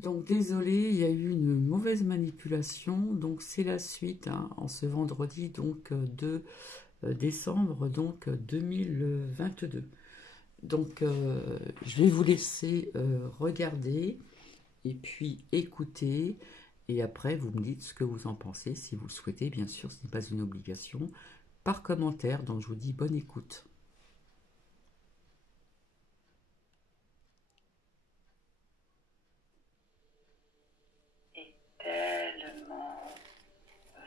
Donc désolé, il y a eu une mauvaise manipulation. Donc c'est la suite hein, en ce vendredi donc 2 décembre donc 2022. Donc je vais vous laisser regarder et puis écouter et après vous me dites ce que vous en pensez si vous le souhaitez. Bien sûr, ce n'est pas une obligation. Par commentaire, donc je vous dis bonne écoute. Est tellement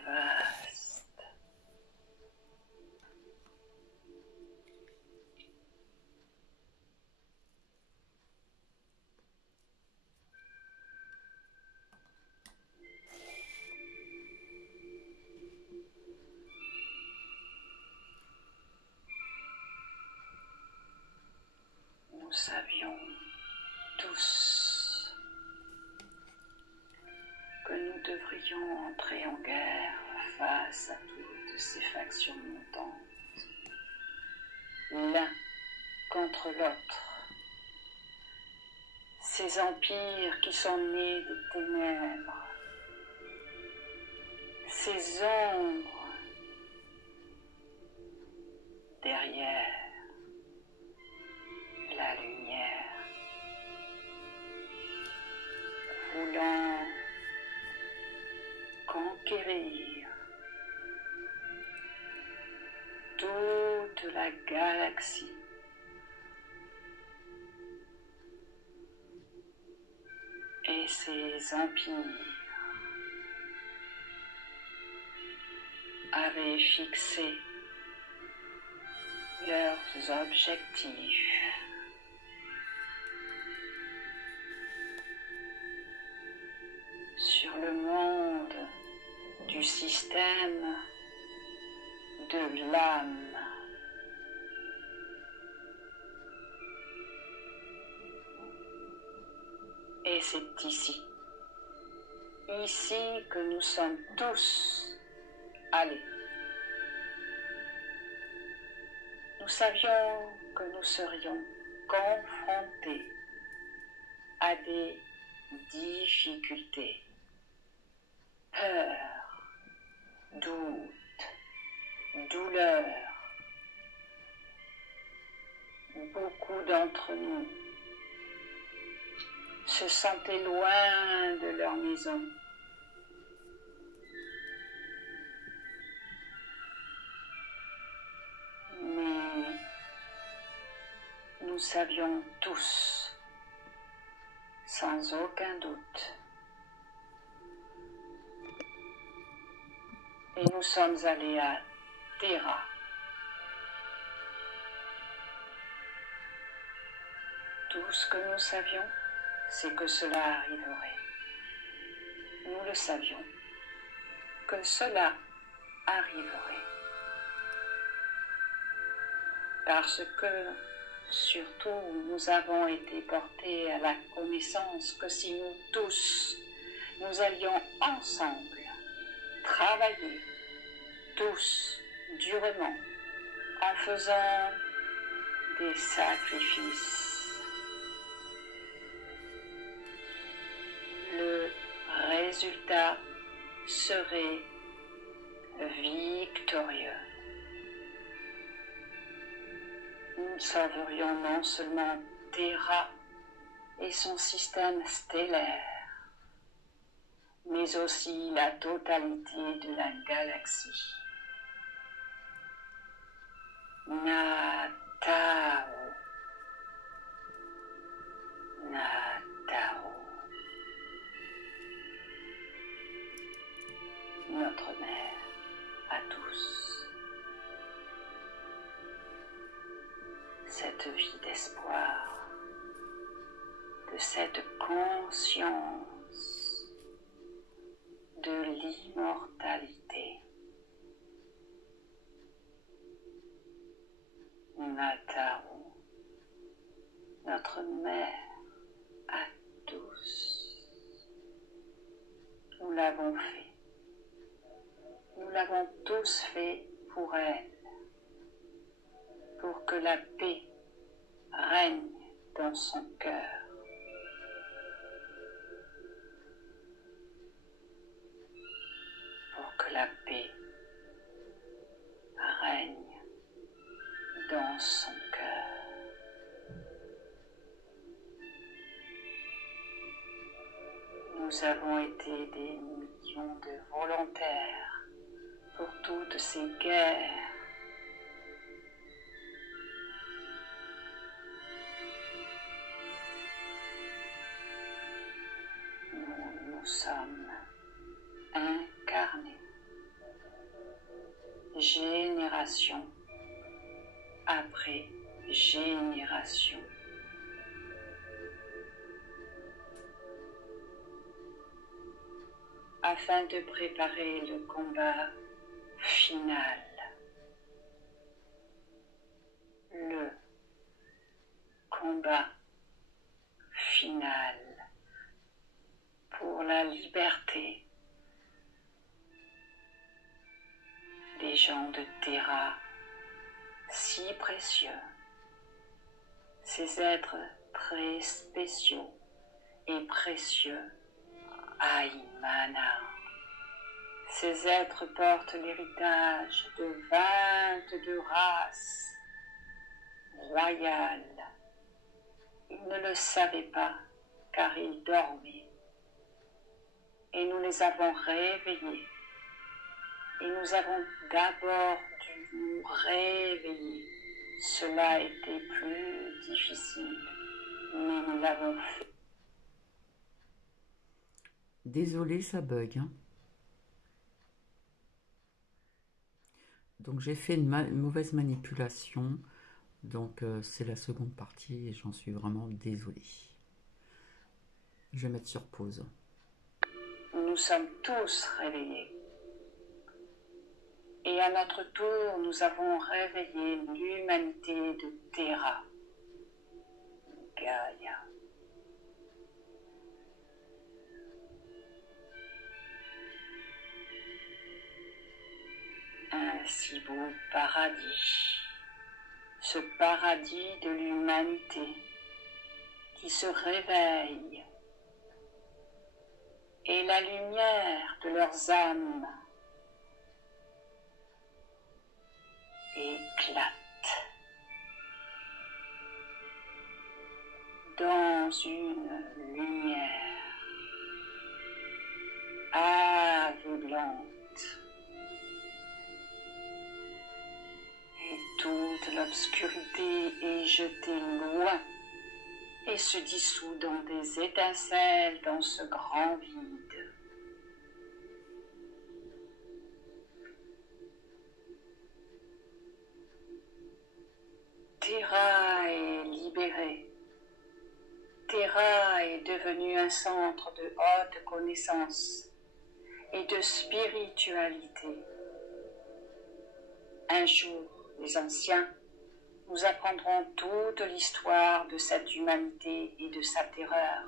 vaste. Nous savions tous que nous devrions entrer en guerre face à toutes ces factions montantes, l'un contre l'autre, ces empires qui sont nés des ténèbres, ces ombres derrière la lumière, voulant conquérir toute la galaxie. Et ces empires avaient fixé leurs objectifs. Sur le monde du système de l'âme. Et c'est ici que nous sommes tous allés. Nous savions que nous serions confrontés à des difficultés, peur, doute, douleur. Beaucoup d'entre nous se sentaient loin de leur maison. Mais nous savions tous, sans aucun doute, et nous sommes allés à Terra. Tout ce que nous savions, c'est que cela arriverait. Nous le savions, que cela arriverait. Parce que, surtout, nous avons été portés à la connaissance que si nous tous, nous allions ensemble travailler, tous, durement, en faisant des sacrifices, le résultat serait victorieux. Nous sauverions non seulement Terra et son système stellaire, mais aussi la totalité de la galaxie. Natao. Natao. Notre mère à tous. Cette vie d'espoir, de cette conscience de l'immortalité. Natao, notre mère à tous. Nous l'avons fait. Nous l'avons tous fait pour elle, pour que la paix règne dans son cœur. la paix règne dans son cœur. Nous avons été des millions de volontaires pour toutes ces guerres. Nous sommes incarnés, génération après génération. Afin de préparer le combat final. Le combat final pour la liberté des gens de Terra, si précieux, ces êtres très spéciaux et précieux. Aïmana. Ces êtres portent l'héritage de 22 races royales. Ils ne le savaient pas car ils dormaient. Et nous les avons réveillés. Et nous avons d'abord dû nous réveiller. Cela était plus difficile, mais nous l'avons fait. Désolé, ça bug, hein. Donc j'ai fait une mauvaise manipulation. Donc c'est la seconde partie et j'en suis vraiment désolée. Je vais mettre sur pause. Nous sommes tous réveillés. Et à notre tour, nous avons réveillé l'humanité de Terra, Gaïa. Un si beau paradis, ce paradis de l'humanité qui se réveille et la lumière de leurs âmes éclate dans une lumière aveuglante. Et toute l'obscurité est jetée loin et se dissout dans des étincelles dans ce grand vide. Terra est libérée. Terra est devenue un centre de haute connaissance et de spiritualité. Un jour, les anciens, nous apprendrons toute l'histoire de cette humanité et de sa terreur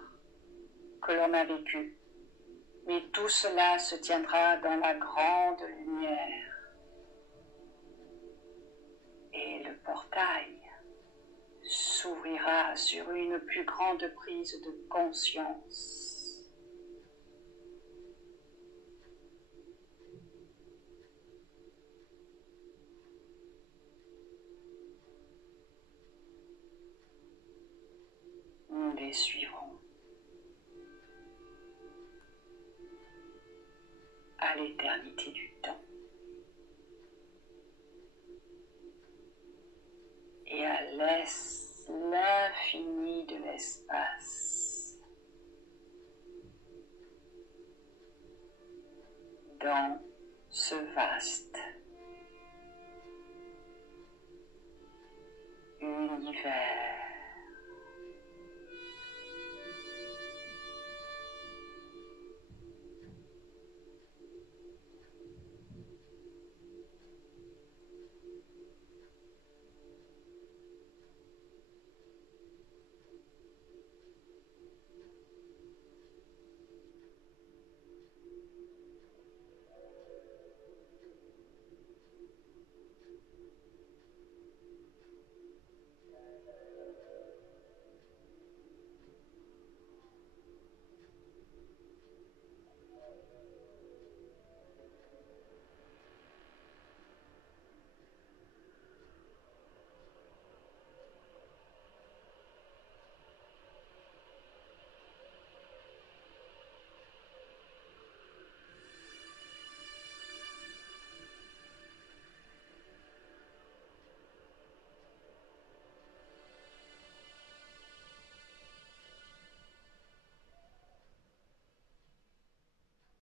que l'on a vécue. Mais tout cela se tiendra dans la grande lumière. Et le portail s'ouvrira sur une plus grande prise de conscience. Nous les suivrons à l'éternité du temps et à l'infini de l'espace, dans ce vaste univers.